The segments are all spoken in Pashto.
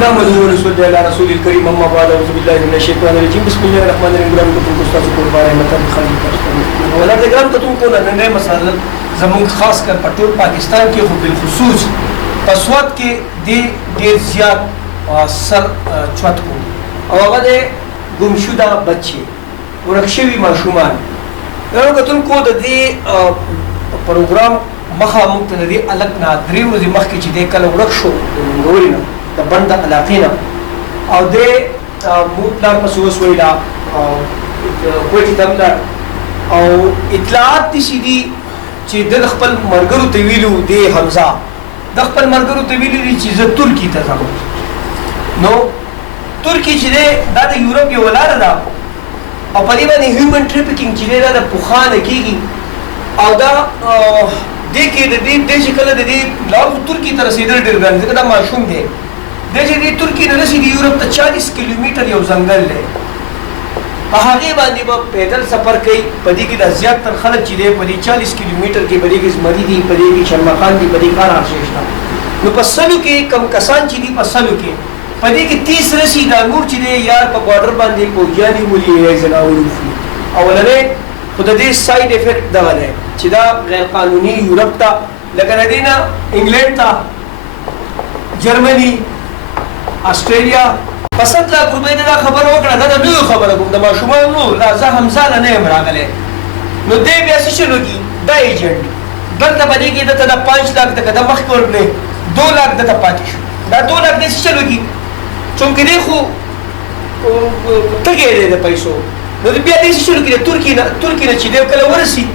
نحمده ونصلي على رسول الكريم اما بعد اعوذ بالله من الشیطان الرجیم بسم الله الرحمن الرحیم ګران کتونکو استاد قربان احمد خان ولر د ګران کتونکو نن نه مسله زمون خاص کر په ټول پاکستان کې خو بالخصوص پسوات کې د ډیر زیات سر چوت کو او هغه د ګمشوده بچي ورکشوي ماشومان ګران کتونکو د دې پروګرام مخه مونږ ته د الګ نه درې ورځې مخکې چې د کله ورک شو نورینه د بند علاقې نه او د موټلار پسې وسویلا کوټې ته ولاړ او اطلاعات دي چې دي چې د خپل ملګرو ته ویلو د حمزه د خپل ملګرو ته ویلي دي چې زه ترکي ته ځم نو ترکي چې دی دا د یورپ یوه لاره ده او په دې باندې هیومن ټریفیکینګ چې دی دا د پخوانه کېږي او دا دې کې د دې چې کله د دې لارو ترکي ته رسېدل ډېر ګران ځکه دا ماشوم دی د چې د ترکي نه رسېږي یورپ ته 40 کیلومتر یو ځنګل دی په هغې باندې به پیدل سفر کوي په دې کې د زیاتر خلک چې دی په دې 40 کیلومتر کې په دې کې زمري دي په دې کې شرمخان دي په دې کار هر شته نو په سلو کې کم کسان چې دي په سلو کې په دې کې 30 رسي دا نور چې دی یا په بارډر باندې پوجاني مولي زناور اولنې خو د دې ساید افیکټ دغه دی چې دا غیر قانوني یورپ ته لکه د دې نه انګلینډ ته جرمني استرالیا په 7 لاک روپۍ دا خبره وکړه دا د لویو خبره کوم د ماشومان نو دا زه حمزه نه یم راغلی نو دی بیا څه چلو کي دا ایجنټ دلته په دې کې دته د 5 لاک دغه د مخکې ورکړې 2 لاک دته پاتې شو دا 2 لاک دې څه چلو کي چونکې دی خو تږی دی د پیسو نو بیا دې څه چلو کي د ترکي نه چې دی کله ورسي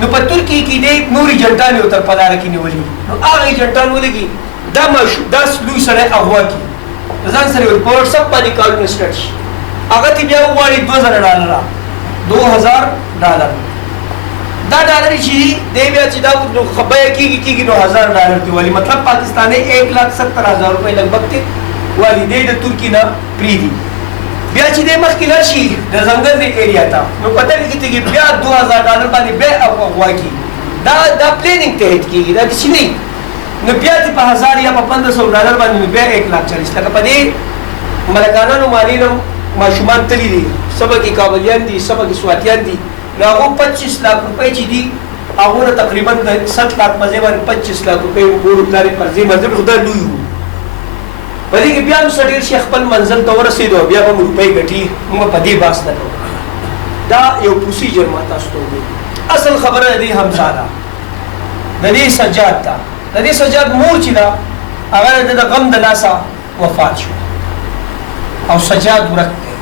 نو په ترکي کې دی نور ایجنټان یې تر په لاره کې نیولي نو هغه ایجنټان ولګي دا لوی سړی اغوا کي ځان سره په واتساپ باندې کارونه سٹارټ شي هغه ته بیا وغواړي $2000 دا ډالر چې دی بیا چې دا خبره کېږي نو $1000 دی والی مطلب پاکستاني 1,70,000 روپۍ لګبګ دی والی دی د ترکي نه پریدي بیا چې دی مخکې لاړ شي د ځنګل د ایریا ته نو په دغه کې بیا $2000 باندې بیا اغوا کېږي دا پلانینګ تحت کېږي دا داسې نه نو بیا دې په 1000 یا په $1500 باندې بیا 1,40,000 لکه په دې ملکانانو مالینو ماشومان تللی دي سبا کې کابلیان دي سبا کې سواتیان دي نو هغه 25 لاک روپۍ چې دي هغه تقریبا د 7 لاک په ځای باندې 25 لاک روپۍ ورکړل پلانې پر ځای مطلب خدای لوی وو په دې کې بیا هم سړی شیخ خپل منزل ته ورسېدو بیا به روپۍ ګټي موږ په دې باس نه کوو دا یو پروسیجر ما تاسو ته وایي اصل خبره دی حمزه ده د دې سجاد ته د دې سجاد مور چې دا هغه د غم د لاسه وفات شو او سجاد ورک دی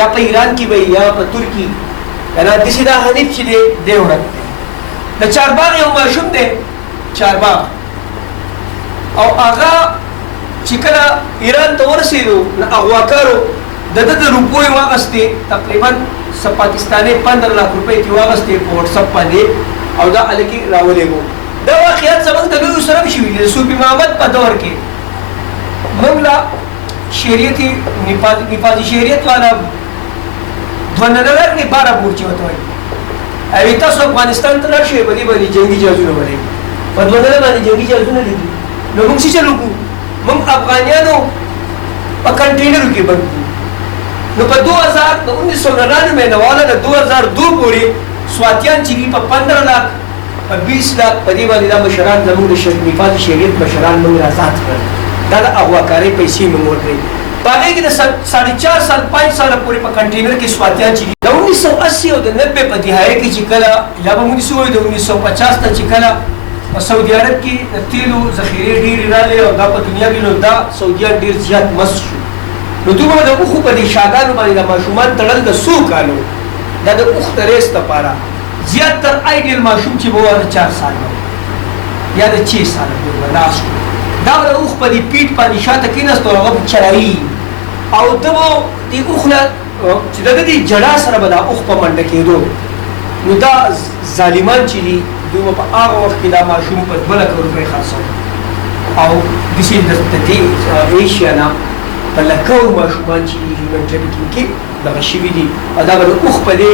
یا په ایران کې وي یا په ترکی کنه دسی دا حنیف چې دی ورک دی د چارباغ یو ماشوم دی چارباغ او هغه چې کله ایران ته ورسېدو نو اغواکارو د روپۍ واغستې تقریبا پاکستاني 15 لاک روپۍ کې واغستې په واتساپ باندې او دا هلکې راولېږو دا واقعیت زموږ د لویو سره هم شوي دي د صوفي محمد په دور کې موږ لا شریعتي نفاذي شریعت والا 2012 کې 12 پور چې ورته وایي او تاسو افغانستان ته لاړ شئ په دې باندې جنګي جهازونه ولګي په 2012 باندې جنګي جهازونه لګي نو موږ څه چلو کوو موږ افغانیانو په کنټینرو کې بند کړو نو په 1999 نه والا د 2002 پورې سواتیان چې دي په 15 لاک په 20 لاک په دې باندې دا مشران زموږ د نفاذي شریعت مشران موږ آزاد کړل دا د اغواکارۍ پیسې مې ورکړې په هغې کې د 4.5 سال 5 ساله پورې په کنټینر کې سواتیان چې دي د 1980 او د 90 په دهایه کې چې کله یا به موږ داسې وایو د 1950 ته چې کله په سعودي عرب کې د تیلو ذخیرې ډېرې رالې او دا په دنیا کې نو دا سعودیان ډېر زیات مست شو نو دوی به د اوښو په دې شاګانو باندې د ماشومان تړل د 100 کالو دا د اوښ د ریس دپاره زیاتر آیډیل ماشوم چې به وه د 4 ساله یا د 6 ساله پورې به لاس شو دا به د اوښ په دې پیټ باندې شاته کېناست او هغه به چلایي او ته به دې اوښ نه چې د دې جړا سره به دا اوښ په منډه کېدو نو دا ظالمان چې دي دوی به په هغه وخت کې دا ماشوم په 2 لک روپۍ خرڅول او داسې د دې ایشیا نه په لکو ماشومان چې دي هیومن ټریفیکینګ کې دغه شوي دي او دا به د اوښ په دې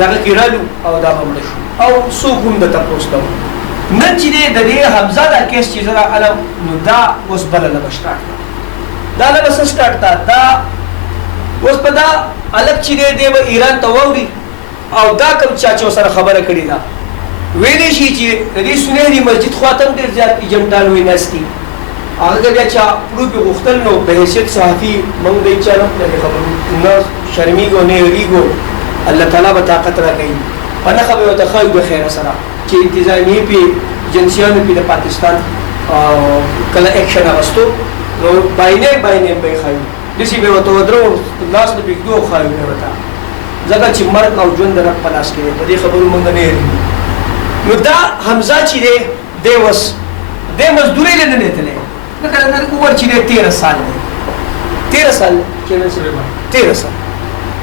دغه کې رالو او دا به مړه شو او څوک هم د تپوس کوو نن چې د دې حمزه دا کیس چې زه راغلم نو دا اوس بله لبه سټارټ کړه دا لبه څه سٹارټ تا دا اوس په دا الګ چې دی به ایران ته ووري او دا کوم چا سره خبره کړې ده ویلې شي چې د دې سنیری مسجد خاطر ډېر زیات ایجنټال وي نستی هغه بیا چا پروف غوښتل نو په حیثیت صحافي موږ دې چا نه خبرو نه شرمېږو نه یریږو الله تعالی به طاقت راکوي په نښه به ورته ښایو د خیره سره چې انتظامیې پې ایجنسیانو پې د پاکستان کله ایکشن اخیستو نو باینې به یې ښایو داسې به ورته ودرو لاس نه پرېږدو ښایو به ورته ځکه چې مرګ او ژوند د رب په لاس کې دی په دې خبرو موږ نه یېرېږو نو دا حمزه چې دی اوس دی مزدورۍ له نه دی تللی لکه عمر چې دی 13 سال دی 13 سال 13 سال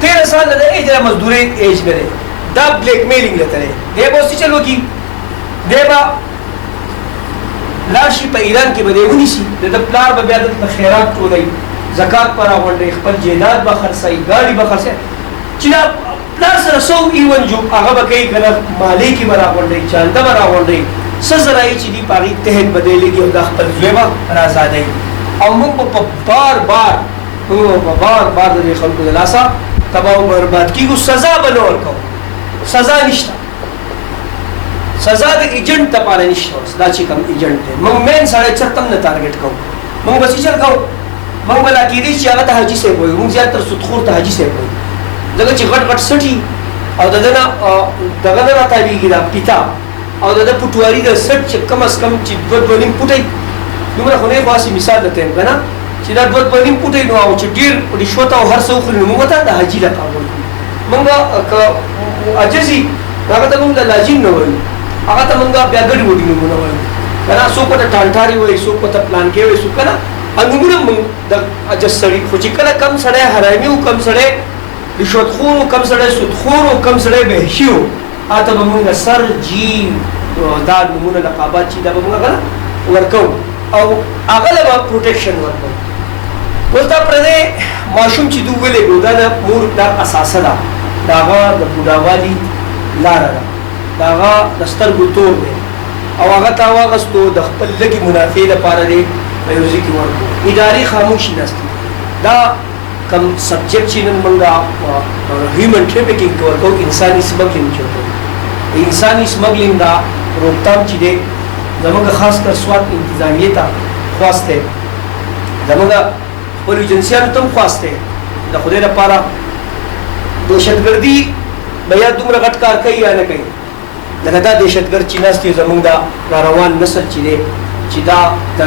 13 سال د ایج د مزدورۍ ایج نه دی دا بلیک میلینګ له تللی دی به اوس څه چل وکړي دی به لاړ شي په ایران کې به دی ونیسي د پلار به بیا دلته خیرات ټولوي زکات به راغونډوي خپل جایداد به خرڅوي ګاډي به خرڅوي چې دا پلار سره سو ایون جو هغه به کوي که نه مالۍ کې به راغونډوي چانده به راغونډوي څه ذرایع چې دي په هغې تحت بدلېږي او دا خپل زوی به راازادوي او موږ به په بار بار د دې خلکو د لاسه تباه و برباد کېږو سزا به نه ورکوو سزا نشته سزا د ایجنټ دپاره نشته اوس دا چې کوم ایجنټ دی موږ مین سړی چرته هم نه ټارګېټ کوو موږ به څه چل کوو موږ به لا کېدی چې هغه ته حاجي صاحب وایو موږ زیاتر سودخور ته حاجي صاحب وایو ځکه چې غټ غټ سټي او د ده نه دغه نه راتاویږي دا پیتا او د ده پټواري د سټ چې کم از کم چې 2.5 فوټی دومره خو نه یې خو هسې مثال درته یم که نه چې دا 2.5 فوټی نو او چې ډېر رشوت او هر څه وخوري نو موږ ته د حاجي لقب ورکړو موږ به که عاجز وي هغه ته موږ د لازم نه وایو هغه ته موږ بیا ګډ وډي نومونه وایو که نه څوک ورته ټانټاري وایي څوک ورته پلانکې وایي څوک که نه نومونه موږ د عاجز سړي خو چې کله کم سړی حرامي و کم سړی رشوتخور و کم سړی سودخور و کم سړی بهشي و هلته به موږ سر جیم دا نومونه لقابات چې دا به موږ هغه ورکوو او هغه له به پروټیکشن ورکوو اوس دا پردی ماشوم چې دوی ولېږو دا د مور دا اساسه ده د هغه د بوډاوالي لاره ده د هغه د سترګو تور دی او هغه ته واغستو د خپل لږې منافع لپاره دی په یو ځای کې ورکړو ادارې خاموشي نستي دا کم سبجیکټ چې نن موږ هیومن ټریفیکینګ کې ورکوو انساني سمګلینګ چې ورکوو انساني سمګلینګ دا روکتام چې دی زموږ خاص کر سوات انتظامیې ته خواست دی زموږ خپلو ایجنسیانو ته هم خواست دی د خدای لپاره دهشتګردي به یا دومره غټ کار کوي یا نه کوي لکه دا دهشتګرد چې ناست دی زموږ دا راروان نسل چې دی چې دا د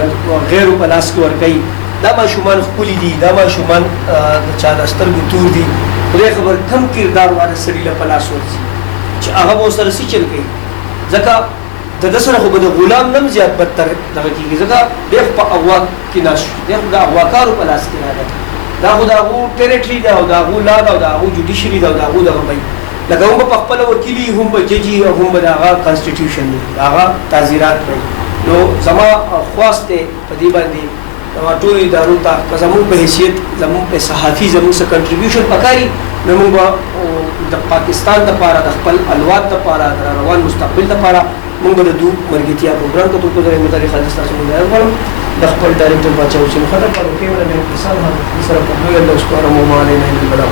غیرو په لاس کې ورکوي دا ماشومان ښکلي دي دا ماشومان د چا د سترګو تور دي خدای خبر کم کردار والا سړي له په لاس ورځي چې هغه به ورسره څه چل کوي ځکه د ده سره خو به د غلام نه هم زیات بدتر دغه کېږي ځکه دی خو په اغوا کې ناست شو دی خو د اغواکارو په لاس کې راغلی دا خو د هغو ټریټري ده او د هغو لا ده او د هغو جوډیشري ده او د هغو دغه به لکه هم به په خپله وکیلي هم به ججي او هم به د هغه کانسټیټیوشن وي د هغه تعزیرات وي نو زما خواست دی په دې باندې ټولو ادارو ته که زموږ په حیثیت زموږ په صحافي زموږ څه کنټریبیوشن پکاري نو موږ به د پاکستان دپاره د خپل الواد دپاره د روان مستقبل دپاره موږ به د دوی ملګرتیا پروګرام ته توګه درې متعلق حدیث تاسو مونږ غواړم د خپل ډایرکټر باچا حسین خټک او کیمرمین احسان هم سره په دوی له سپاره مو معنی نه بلا